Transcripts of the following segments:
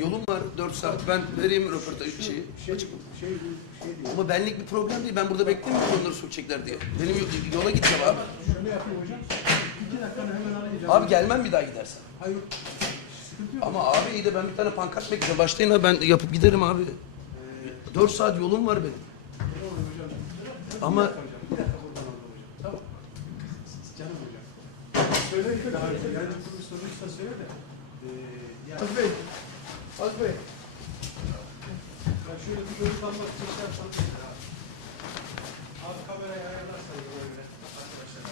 Yolum var 4 saat. Ben vereyim röportaj şeyi. Şey, Açık. şey, şey değil. Ama benlik bir problem değil. Ben burada beklemiyorum onları sökecekler diye. Benim yo- yola gideceğim abi. Şöyle yapayım hocam. İki dakikanı hemen arayacağım. Abi gelmem bir daha gidersen. Hayır. Ama abi iyi de ben bir tane pankart bekleyeceğim. Başlayın abi ben yapıp giderim abi. 4 saat yolum var benim. Tamam hocam. Ama Bir dakika buradan aldım hocam. Tamam. Canım hocam. Söyle. Yani bu sonuçta söyle de. Ee, yani... Bey. Az Bey. Ya şöyle bir görüntü almak için şey yapsanız ya. Abi kamerayı ayarlarsan böyle. Arkadaşlar.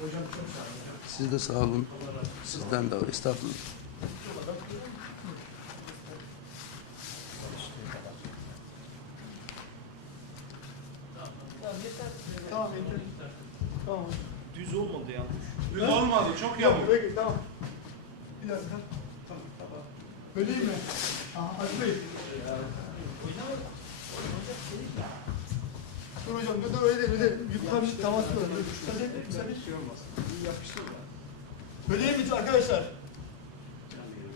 Hocam çok sağ olun siz de sağ olun. Sizden de estağfurullah. Tamam. Düz olmadı yanlış. Düz olmadı, çok yamuk. Peki tamam. Bir dakika. Tamam tamam. Öyle mi? Aha Ali Bey. Dur hocam dur dur öyle öyle değil. Yutmamış teması var. Müsaade et müsaade et. Şey olmaz. İyi yapıştır ya. Öyle mi arkadaşlar?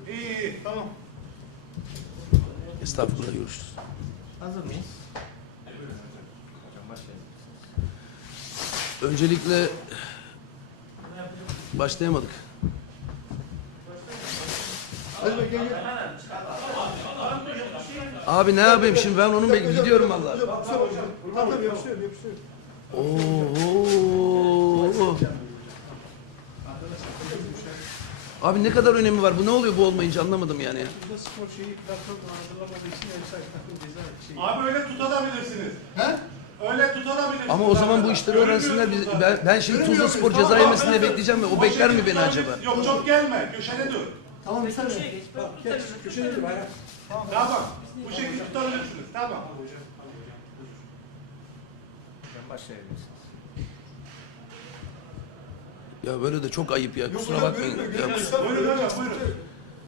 İyi iyi tamam. Estağfurullah görüşürüz. Hazır mıyız? Öncelikle başlayamadık. Abi ne yapayım şimdi ben onun bekliyorum gidiyorum vallahi. Oo. Abi ne kadar önemi var? Bu ne oluyor bu olmayınca anlamadım yani ya. Burada spor şeyi platform hazırlamadığı için elbise takım ceza. Abi öyle tutabilirsiniz. He? Öyle tutabilirsiniz. Ama o zaman bu işleri öğrensinler. Biz, ben, ben şimdi Tuzla Spor ceza yemesini bekleyeceğim ve o bekler mi beni acaba? Yok çok gelme, köşede dur. Tamam bir saniye. Bak geç. Köşeye dur bayram. Tamam, bu şekilde tutabilirsiniz. Tamam. Başlayabilirsiniz. Ya böyle de çok ayıp ya. Kusura hocam, bakmayın. Ya, buyurun. kus- Buyurun hocam, buyurun.